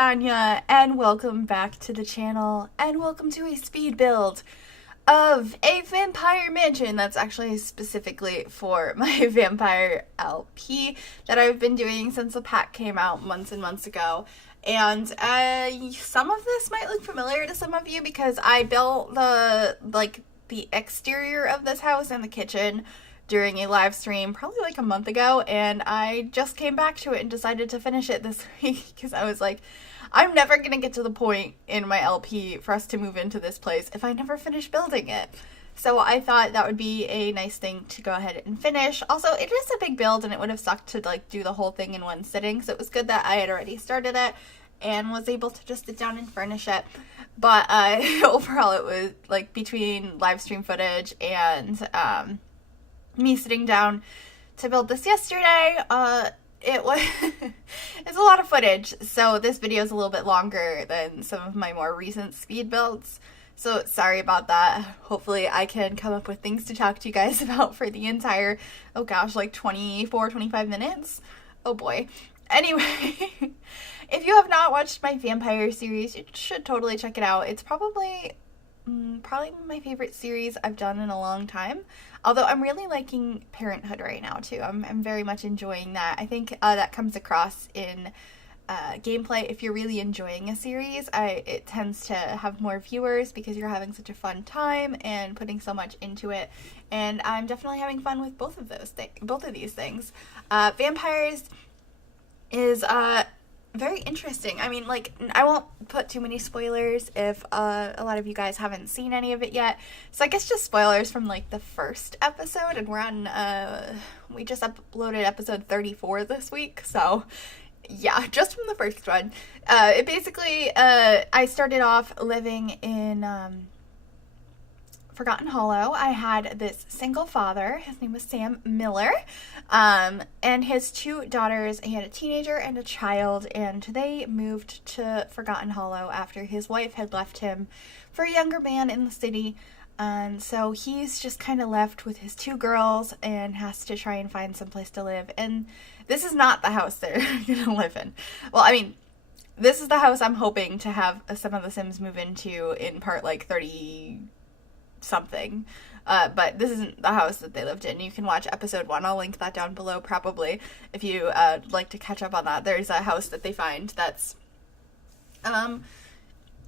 Tanya, and welcome back to the channel, and welcome to a speed build of a vampire mansion that's actually specifically for my vampire LP that I've been doing since the pack came out months and months ago. And some of this might look familiar to some of you because I built the exterior of this house and the kitchen during a live stream probably like a month ago, and I just came back to it and decided to finish it this week because I was like, I'm never gonna get to the point in my LP for us to move into this place if I never finish building it. So I thought that would be a nice thing to go ahead and finish. Also, it is a big build and it would have sucked to like do the whole thing in one sitting, so it was good that I had already started it and was able to just sit down and furnish it. But overall it was like between live stream footage and me sitting down to build this yesterday, it was it's a lot of footage, so this video is a little bit longer than some of my more recent speed builds, so sorry about that. Hopefully I can come up with things to talk to you guys about for the entire, oh gosh, like 25 minutes. Oh boy. Anyway, if you have not watched my vampire series, you should totally check it out. It's probably my favorite series I've done in a long time. Although I'm really liking Parenthood right now too. I'm very much enjoying that. I think that comes across in gameplay. If you're really enjoying a series, it tends to have more viewers because you're having such a fun time and putting so much into it. And I'm definitely having fun with both of these things. Vampires is very interesting. I mean, like, I won't put too many spoilers if a lot of you guys haven't seen any of it yet. So I guess just spoilers from, like, the first episode, and we're on, we just uploaded episode 34 this week, so yeah, just from the first one. It basically, I started off living in, Forgotten Hollow. I had this single father. His name was Sam Miller, and his two daughters. He had a teenager and a child, and they moved to Forgotten Hollow after his wife had left him for a younger man in the city. And so he's just kind of left with his two girls and has to try and find some place to live. And this is not the house they're gonna live in. Well, I mean, this is the house I'm hoping to have some of the Sims move into in part like 30 something, but this isn't the house that they lived in. You can watch episode 1. I'll link that down below probably if you like to catch up on that. There's a house that they find that's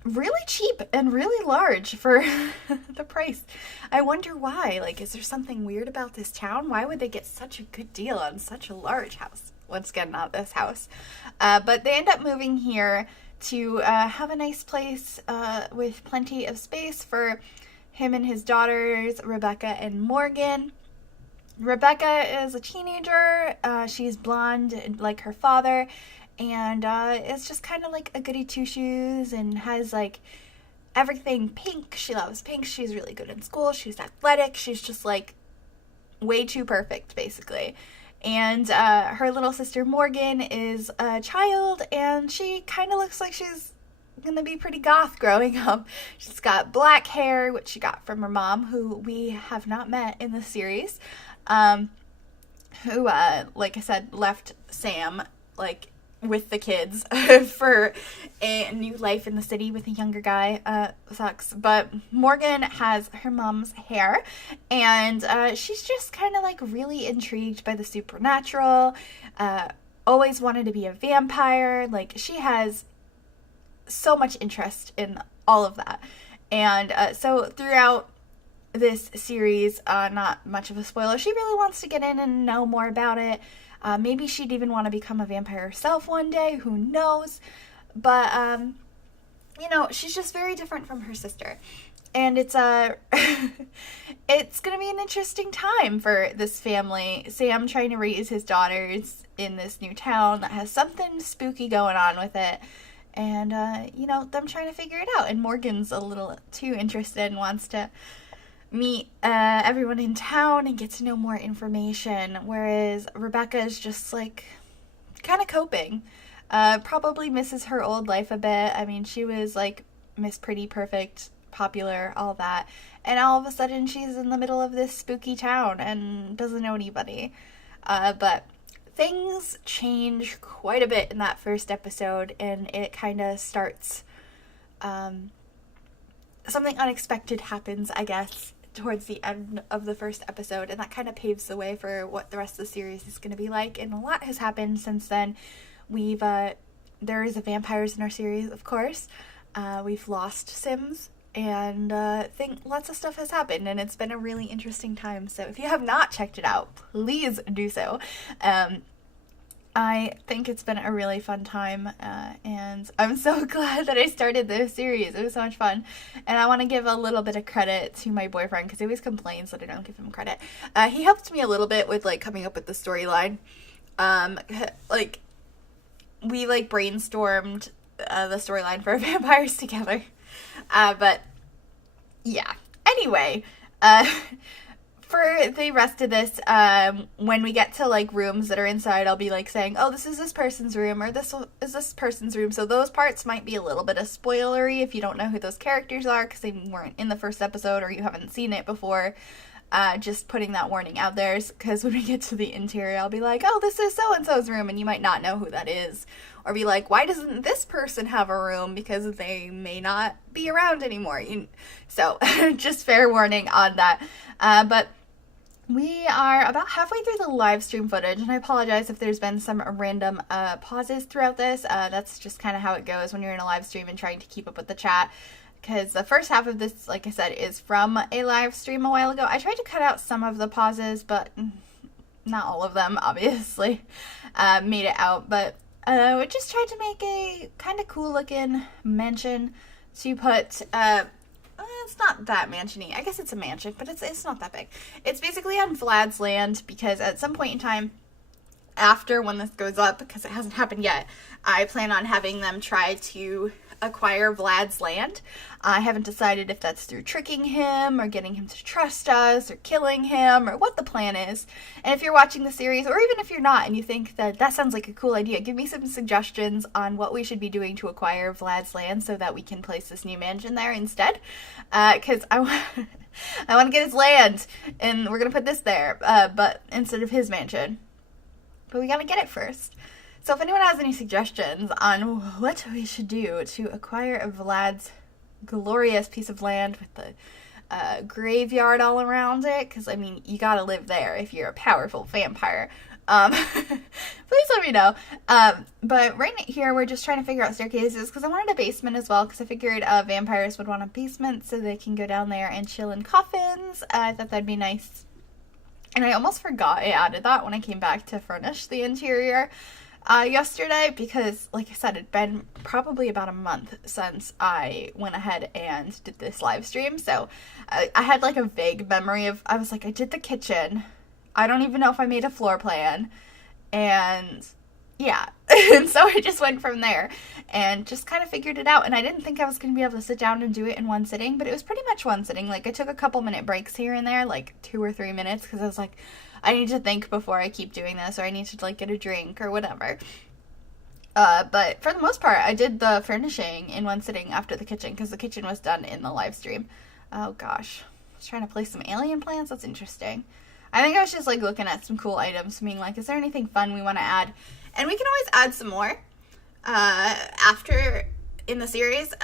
really cheap and really large for the price. I wonder why. Like, is there something weird about this town? Why would they get such a good deal on such a large house? Once again, not this house, but they end up moving here to have a nice place with plenty of space for him and his daughters, Rebecca and Morgan. Rebecca is a teenager. She's blonde like her father, and is just kind of like a goody two-shoes and has like everything pink. She loves pink. She's really good in school. She's athletic. She's just like way too perfect, basically. And her little sister Morgan is a child, and she kind of looks like she's gonna be pretty goth growing up. She's got black hair, which she got from her mom, who we have not met in the series, who like I said, left Sam like with the kids for a new life in the city with a younger guy. Sucks. But Morgan has her mom's hair, and she's just kind of like really intrigued by the supernatural, always wanted to be a vampire. Like, she has so much interest in all of that. And so throughout this series, not much of a spoiler, she really wants to get in and know more about it. Maybe she'd even want to become a vampire herself one day, who knows. But you know, she's just very different from her sister, and it's it's gonna be an interesting time for this family. Sam trying to raise his daughters in this new town that has something spooky going on with it. And, you know, them trying to figure it out. And Morgan's a little too interested and wants to meet everyone in town and get to know more information. Whereas Rebecca is just, like, kind of coping. Probably misses her old life a bit. I mean, she was, like, Miss Pretty Perfect, popular, all that. And all of a sudden she's in the middle of this spooky town and doesn't know anybody. But things change quite a bit in that first episode, and it kind of starts, something unexpected happens, I guess, towards the end of the first episode, and that kind of paves the way for what the rest of the series is going to be like. And a lot has happened since then. There's vampires in our series, of course. We've lost Sims, and lots of stuff has happened, and it's been a really interesting time. So if you have not checked it out, please do so. I think it's been a really fun time, and I'm so glad that I started this series. It was so much fun, and I want to give a little bit of credit to my boyfriend, because he always complains that I don't give him credit. He helped me a little bit with, like, coming up with the storyline. We, like, brainstormed the storyline for vampires together, but, yeah. Anyway, for the rest of this, when we get to, like, rooms that are inside, I'll be, like, saying, oh, this is this person's room, or this is this person's room. So those parts might be a little bit of spoilery if you don't know who those characters are, because they weren't in the first episode, or you haven't seen it before. Just putting that warning out there, because when we get to the interior, I'll be like, oh, this is so-and-so's room, and you might not know who that is. Or be like, why doesn't this person have a room? Because they may not be around anymore. So, just fair warning on that. But we are about halfway through the live stream footage, and I apologize if there's been some random pauses throughout this. That's just kind of how it goes when you're in a live stream and trying to keep up with the chat, because the first half of this, like I said, is from a live stream a while ago. I tried to cut out some of the pauses, but not all of them, obviously, made it out. But we just tried to make a kind of cool looking mansion to put, it's not that mansion-y. I guess it's a mansion, but it's not that big. It's basically on Vlad's land, because at some point in time, after when this goes up, because it hasn't happened yet, I plan on having them try to acquire Vlad's land. I haven't decided if that's through tricking him, or getting him to trust us, or killing him, or what the plan is. And if you're watching the series, or even if you're not, and you think that sounds like a cool idea, give me some suggestions on what we should be doing to acquire Vlad's land, so that we can place this new mansion there instead. Because I want to get his land, and we're going to put this there, but instead of his mansion. But we got to get it first. So if anyone has any suggestions on what we should do to acquire Vlad's glorious piece of land with the graveyard all around it, because, I mean, you gotta live there if you're a powerful vampire, please let me know. But right here, we're just trying to figure out staircases, because I wanted a basement as well, because I figured vampires would want a basement so they can go down there and chill in coffins. I thought that'd be nice. And I almost forgot I added that when I came back to furnish the interior yesterday, because, like I said, it'd been probably about a month since I went ahead and did this live stream. So I had, like, a vague memory of, I was like, I did the kitchen. I don't even know if I made a floor plan. And yeah, and so I just went from there and just kind of figured it out. And I didn't think I was going to be able to sit down and do it in one sitting, but it was pretty much one sitting. Like, I took a couple minute breaks here and there, like 2 or 3 minutes, because I was like, I need to think before I keep doing this, or I need to, like, get a drink or whatever. But for the most part, I did the furnishing in one sitting after the kitchen, because the kitchen was done in the live stream. Oh gosh, I was trying to place some alien plants. That's interesting. I think I was just, like, looking at some cool items, being like, is there anything fun we want to add? And we can always add some more after in the series.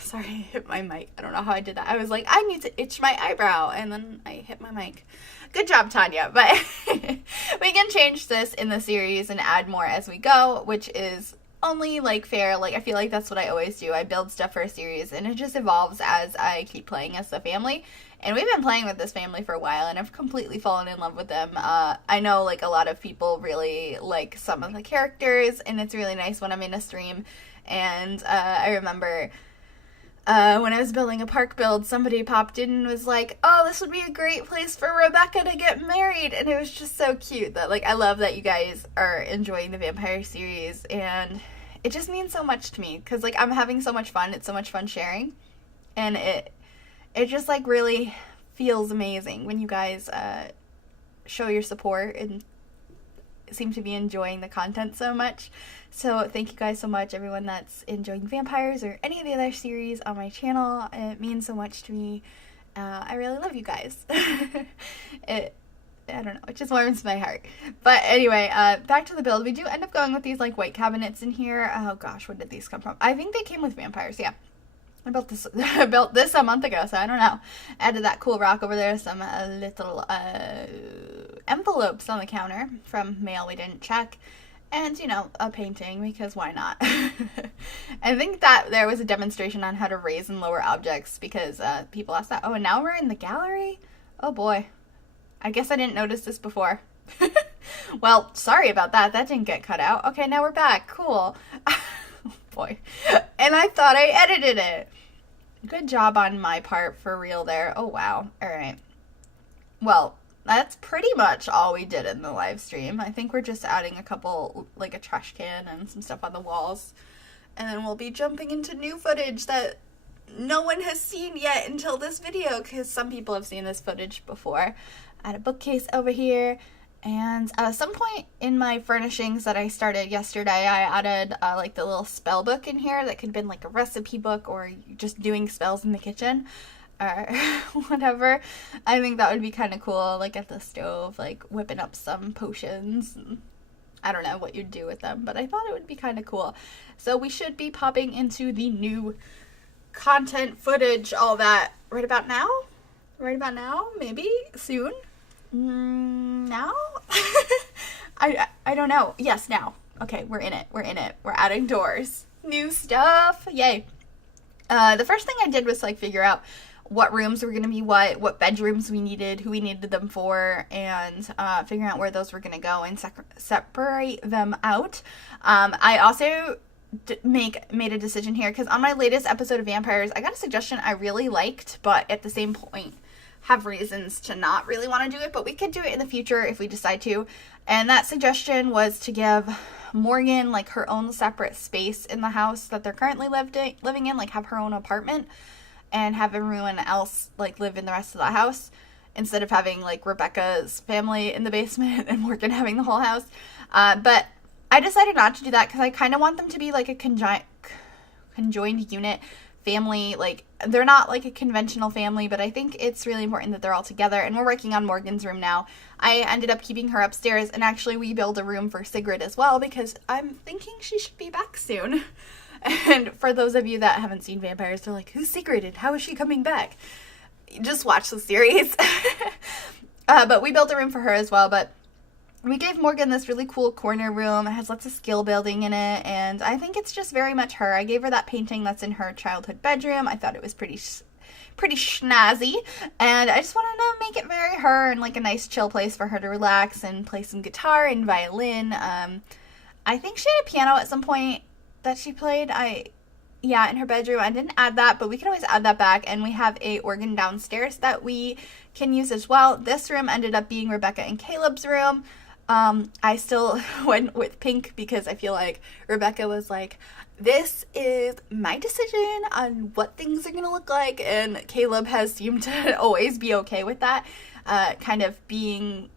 Sorry, I hit my mic. I don't know how I did that. I was like, I need to itch my eyebrow, and then I hit my mic. Good job, Tanya. But we can change this in the series and add more as we go, which is only, like, fair. Like, I feel like that's what I always do. I build stuff for a series, and it just evolves as I keep playing as the family. And we've been playing with this family for a while, and I've completely fallen in love with them. I know, like, a lot of people really like some of the characters, and it's really nice when I'm in a stream. And I remember when I was building a park build, somebody popped in and was like, oh, this would be a great place for Rebecca to get married. And it was just so cute that, like, I love that you guys are enjoying the vampire series, and it just means so much to me, because, like, I'm having so much fun. It's so much fun sharing, and it just, like, really feels amazing when you guys show your support and seem to be enjoying the content so much. So thank you guys so much, everyone that's enjoying vampires or any of the other series on my channel. It means so much to me. I really love you guys. I don't know, it just warms my heart. But anyway, back to the build. We do end up going with these like white cabinets in here. Oh gosh, where did these come from? I think they came with vampires, yeah. I built this a month ago, so I don't know. Added that cool rock over there, some little envelopes on the counter from mail we didn't check, and, you know, a painting, because why not? I think that there was a demonstration on how to raise and lower objects, because people asked that. Oh, and now we're in the gallery? Oh boy. I guess I didn't notice this before. Well, sorry about that. That didn't get cut out. Okay, now we're back. Cool. Boy. And I thought I edited it. Good job on my part, for real there. Oh, wow. All right. Well, that's pretty much all we did in the live stream. I think we're just adding a couple, like a trash can and some stuff on the walls. And then we'll be jumping into new footage that no one has seen yet until this video, because some people have seen this footage before. I had a bookcase over here. And at some point in my furnishings that I started yesterday, I added like the little spell book in here that could have been like a recipe book or just doing spells in the kitchen or whatever. I think that would be kind of cool, like at the stove, like whipping up some potions. And I don't know what you'd do with them, but I thought it would be kind of cool. So we should be popping into the new content footage, all that, right about now? Right about now? Maybe soon? Now? I don't know. Yes, now. Okay, we're in it. We're adding doors. New stuff. Yay. The first thing I did was like figure out what rooms were going to be what bedrooms we needed, who we needed them for, and figuring out where those were going to go and separate them out. I also made a decision here because on my latest episode of Vampires, I got a suggestion I really liked, but at the same point have reasons to not really want to do it, but we could do it in the future if we decide to. And that suggestion was to give Morgan like her own separate space in the house that they're currently living in, like have her own apartment, and have everyone else like live in the rest of the house instead of having like Rebecca's family in the basement and Morgan having the whole house. But I decided not to do that because I kind of want them to be like a conjoined unit family. Like they're not like a conventional family, but I think it's really important that they're all together, and we're working on Morgan's room now. I ended up keeping her upstairs, and actually we built a room for Sigrid as well because I'm thinking she should be back soon. And for those of you that haven't seen Vampires, they're like, who's Sigrid and how is she coming back? Just watch the series. But we built a room for her as well, but we gave Morgan this really cool corner room. It has lots of skill building in it, and I think it's just very much her. I gave her that painting that's in her childhood bedroom. I thought it was pretty snazzy, and I just wanted to make it very her and like a nice chill place for her to relax and play some guitar and violin. I think she had a piano at some point that she played. Yeah, in her bedroom. I didn't add that, but we can always add that back, and we have a organ downstairs that we can use as well. This room ended up being Rebecca and Caleb's room. I still went with pink because I feel like Rebecca was like, this is my decision on what things are going to look like, and Caleb has seemed to always be okay with that, kind of being,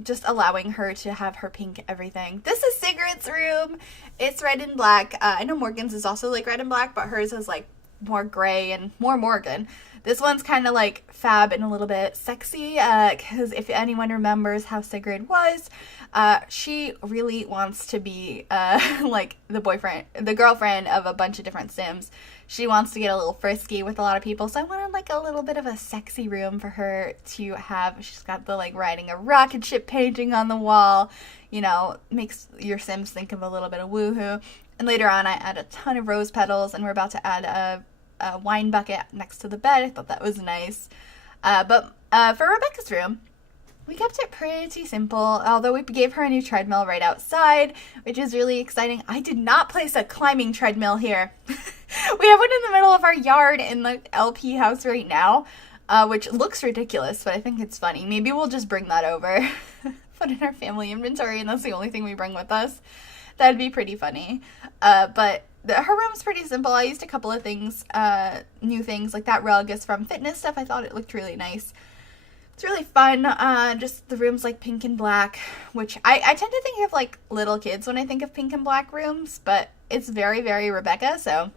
just allowing her to have her pink everything. This is Sigrid's room. It's red and black. I know Morgan's is also like red and black, but hers is like more gray and more Morgan. This one's kind of like fab and a little bit sexy, because if anyone remembers how Sigrid was, she really wants to be like the girlfriend of a bunch of different Sims. She wants to get a little frisky with a lot of people, so I wanted like a little bit of a sexy room for her to have. She's got the like riding a rocket ship painting on the wall, you know, makes your Sims think of a little bit of woohoo. And later on I add a ton of rose petals, and we're about to add a wine bucket next to the bed. I thought that was nice. But for Rebecca's room, we kept it pretty simple, although we gave her a new treadmill right outside, which is really exciting. I did not place a climbing treadmill here. We have one in the middle of our yard in the LP house right now, which looks ridiculous, but I think it's funny. Maybe we'll just bring that over, put in our family inventory, and that's the only thing we bring with us. That'd be pretty funny. But her room's pretty simple. I used a couple of things, new things, like that rug is from Fitness Stuff. I thought it looked really nice. It's really fun. Just the room's like pink and black, which I tend to think of like little kids when I think of pink and black rooms, but it's very, very Rebecca, so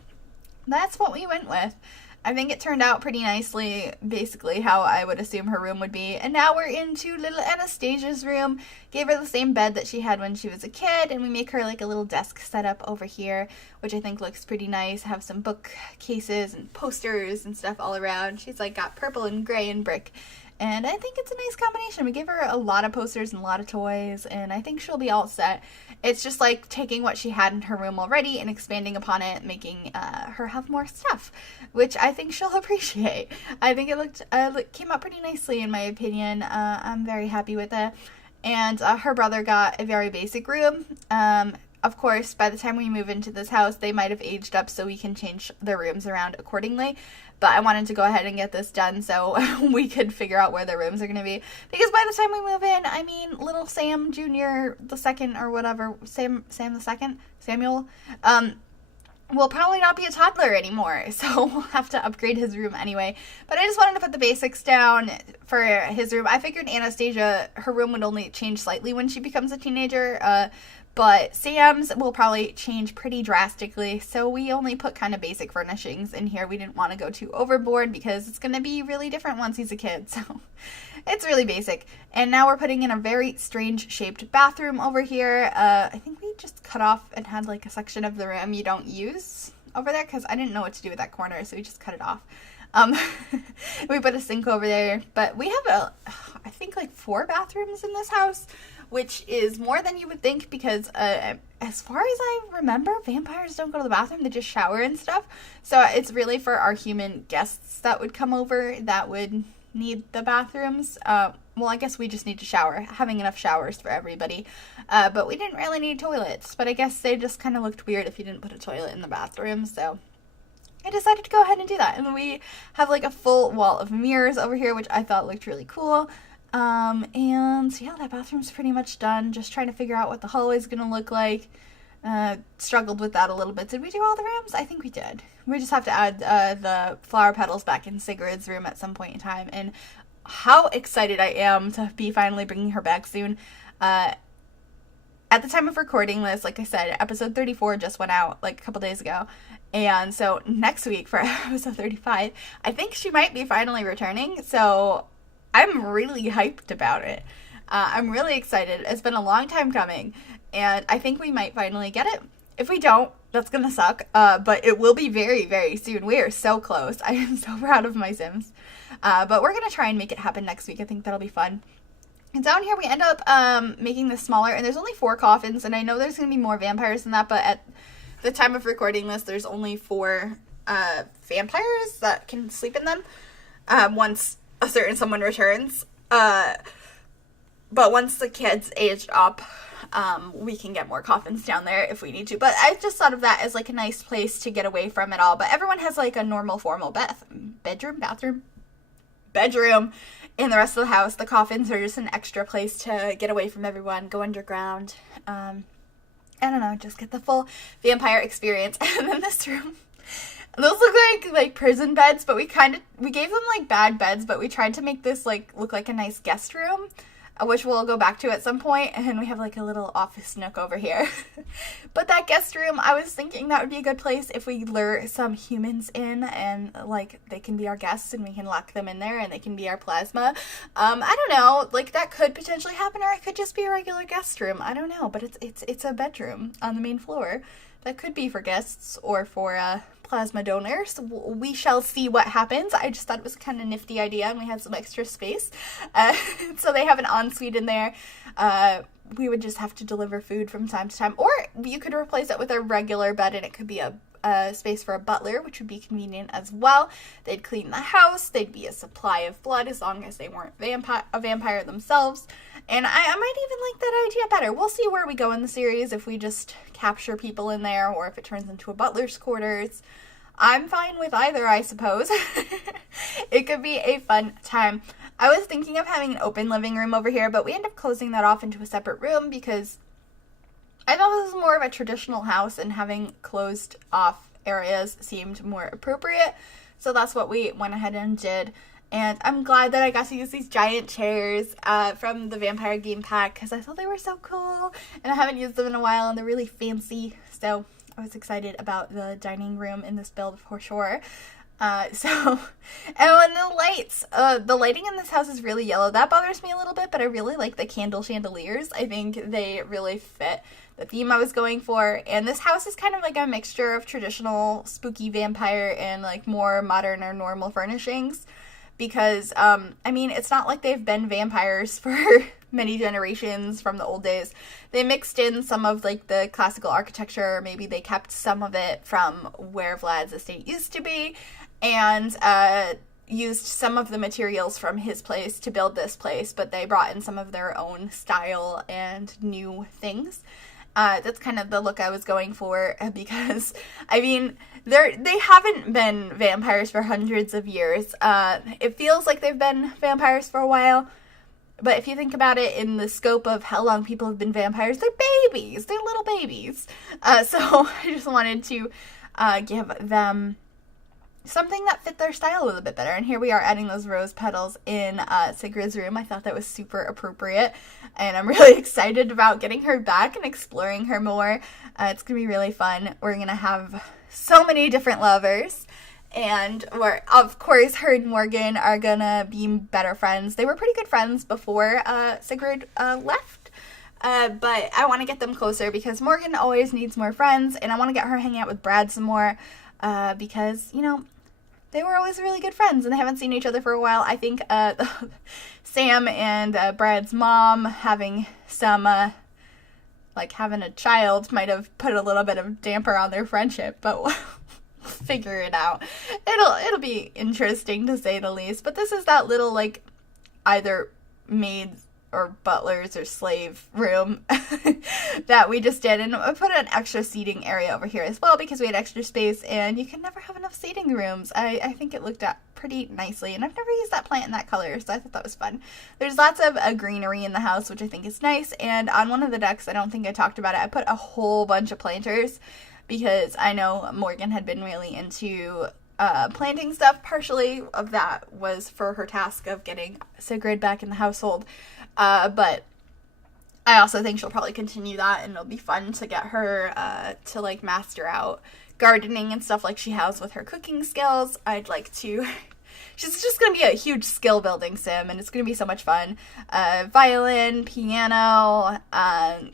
that's what we went with. I think it turned out pretty nicely, basically how I would assume her room would be. And now we're into little Anastasia's room. Gave her the same bed that she had when she was a kid, and we make her like a little desk setup over here, which I think looks pretty nice. Have some bookcases and posters and stuff all around. She's like got purple and gray and brick. And I think it's a nice combination. We gave her a lot of posters and a lot of toys, and I think she'll be all set. It's just like taking what she had in her room already and expanding upon it, making her have more stuff, which I think she'll appreciate. I think it came out pretty nicely in my opinion. I'm very happy with it. And her brother got a very basic room. Of course, by the time we move into this house, they might have aged up so we can change their rooms around accordingly. But I wanted to go ahead and get this done so we could figure out where their rooms are going to be. Because by the time we move in, I mean, little Sam Jr. the second or whatever, Sam the second, Samuel, will probably not be a toddler anymore. So we'll have to upgrade his room anyway. But I just wanted to put the basics down for his room. I figured Anastasia, her room would only change slightly when she becomes a teenager. But Sam's will probably change pretty drastically, so we only put kind of basic furnishings in here. We didn't want to go too overboard because it's going to be really different once he's a kid, so it's really basic. And now we're putting in a very strange shaped bathroom over here. I think we just cut off and had like a section of the room you don't use over there because I didn't know what to do with that corner, so we just cut it off. We put a sink over there, but we have I think like 4 bathrooms in this house, which is more than you would think because as far as I remember, vampires don't go to the bathroom, they just shower and stuff. So it's really for our human guests that would come over that would need the bathrooms. Well, I guess we just need to shower, having enough showers for everybody. But we didn't really need toilets, but I guess they just kind of looked weird if you didn't put a toilet in the bathroom, so I decided to go ahead and do that. And we have like a full wall of mirrors over here, which I thought looked really cool. And yeah, that bathroom's pretty much done. Just trying to figure out what the hallway's gonna look like. Struggled with that a little bit. Did we do all the rooms? I think we did. We just have to add the flower petals back in Sigrid's room at some point in time. And how excited I am to be finally bringing her back soon. At the time of recording this, like I said, episode 34 just went out like a couple days ago. And so next week for episode 35, I think she might be finally returning. So I'm really hyped about it. I'm really excited. It's been a long time coming, and I think we might finally get it. If we don't, that's gonna suck, but it will be very, very soon. We are so close. I am so proud of my Sims. But we're gonna try and make it happen next week. I think that'll be fun. And down here we end up making this smaller, and there's only 4 coffins, and I know there's gonna be more vampires than that, but at the time of recording this, there's only 4 vampires that can sleep in them once a certain someone returns. But once the kids aged up, we can get more coffins down there if we need to. But I just thought of that as like a nice place to get away from it all. But everyone has like a normal formal bedroom in the rest of the house. The coffins are just an extra place to get away from everyone, go underground. I don't know, just get the full vampire experience. And then this room, those look like prison beds, but we gave them like bad beds, but we tried to make this like look like a nice guest room, which we'll go back to at some point. And we have like a little office nook over here. But that guest room, I was thinking that would be a good place if we lure some humans in and like they can be our guests and we can lock them in there and they can be our plasma. I don't know, like that could potentially happen, or it could just be a regular guest room. I don't know, but it's a bedroom on the main floor that could be for guests or for plasma donors. We shall see what happens. I just thought it was a kind of nifty idea, and we had some extra space. So they have an ensuite in there. We would just have to deliver food from time to time, or you could replace it with a regular bed, and it could be a space for a butler, which would be convenient as well. They'd clean the house. They'd be a supply of blood as long as they weren't a vampire themselves. And I might even like that idea better. We'll see where we go in the series, if we just capture people in there or if it turns into a butler's quarters. I'm fine with either, I suppose. It could be a fun time. I was thinking of having an open living room over here, but we ended up closing that off into a separate room because I thought this was more of a traditional house, and having closed off areas seemed more appropriate. So that's what we went ahead and did. And I'm glad that I got to use these giant chairs from the Vampire game pack because I thought they were so cool. And I haven't used them in a while, and they're really fancy. So I was excited about the dining room in this build for sure. And when the lighting in this house is really yellow. That bothers me a little bit, but I really like the candle chandeliers. I think they really fit the theme I was going for. And this house is kind of like a mixture of traditional spooky vampire and like more modern or normal furnishings. Because, I mean, it's not like they've been vampires for many generations from the old days. They mixed in some of like the classical architecture. Maybe they kept some of it from where Vlad's estate used to be, and used some of the materials from his place to build this place, but they brought in some of their own style and new things. That's kind of the look I was going for, because, I mean, they haven't been vampires for hundreds of years. It feels like they've been vampires for a while, but if you think about it in the scope of how long people have been vampires, they're babies. They're little babies. So I just wanted to give them something that fit their style a little bit better. And here we are adding those rose petals in Sigrid's room. I thought that was super appropriate, and I'm really excited about getting her back and exploring her more. It's gonna be really fun. We're gonna have so many different lovers, and we're, of course, her and Morgan are gonna be better friends. They were pretty good friends before Sigrid left. But I want to get them closer because Morgan always needs more friends, and I want to get her hanging out with Brad some more, because, you know, they were always really good friends, and they haven't seen each other for a while. I think Sam and Brad's mom having some, like, having a child might have put a little bit of damper on their friendship, but we'll figure it out. It'll be interesting, to say the least. But this is that little, like, either maids or butlers or slave room that we just did, and I put an extra seating area over here as well because we had extra space, and you can never have enough seating rooms. I think it looked at pretty nicely, and I've never used that plant in that color, so I thought that was fun. There's lots of greenery in the house, which I think is nice, and on one of the decks, I don't think I talked about it, I put a whole bunch of planters because I know Morgan had been really into planting stuff. Partially of that was for her task of getting Sigrid back in the household. But I also think she'll probably continue that, and it'll be fun to get her to, like, master out gardening and stuff like she has with her cooking skills. I'd like to... She's just going to be a huge skill building sim, and it's going to be so much fun. Violin, piano,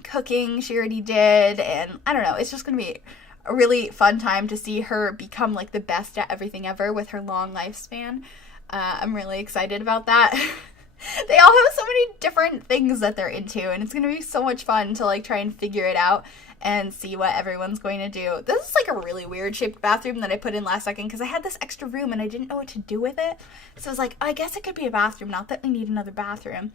cooking she already did, and I don't know, it's just going to be a really fun time to see her become, like, the best at everything ever with her long lifespan. I'm really excited about that. They all have so many different things that they're into, and it's going to be so much fun to, like, try and figure it out and see what everyone's going to do. This is, like, a really weird shaped bathroom that I put in last second because I had this extra room and I didn't know what to do with it. So I was like, I guess it could be a bathroom, not that we need another bathroom.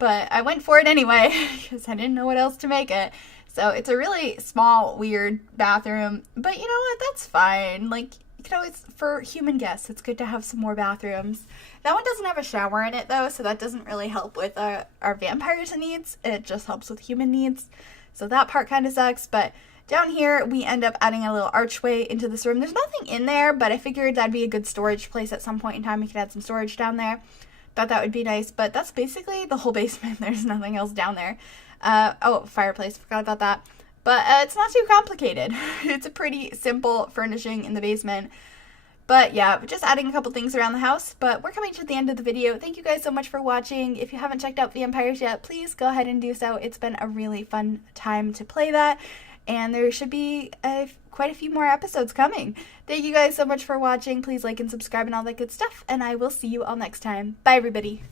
But I went for it anyway because I didn't know what else to make it. So it's a really small, weird bathroom, but you know what? That's fine. Like, you can always, for human guests, it's good to have some more bathrooms. That one doesn't have a shower in it, though, so that doesn't really help with our vampires' needs. It just helps with human needs. So that part kind of sucks, but down here, we end up adding a little archway into this room. There's nothing in there, but I figured that'd be a good storage place at some point in time. We could add some storage down there. Thought that would be nice, but that's basically the whole basement. There's nothing else down there. Oh, fireplace. Forgot about that. But it's not too complicated. It's a pretty simple furnishing in the basement. But yeah, just adding a couple things around the house. But we're coming to the end of the video. Thank you guys so much for watching. If you haven't checked out Vampires yet, please go ahead and do so. It's been a really fun time to play that. And there should be quite a few more episodes coming. Thank you guys so much for watching. Please like and subscribe and all that good stuff. And I will see you all next time. Bye, everybody.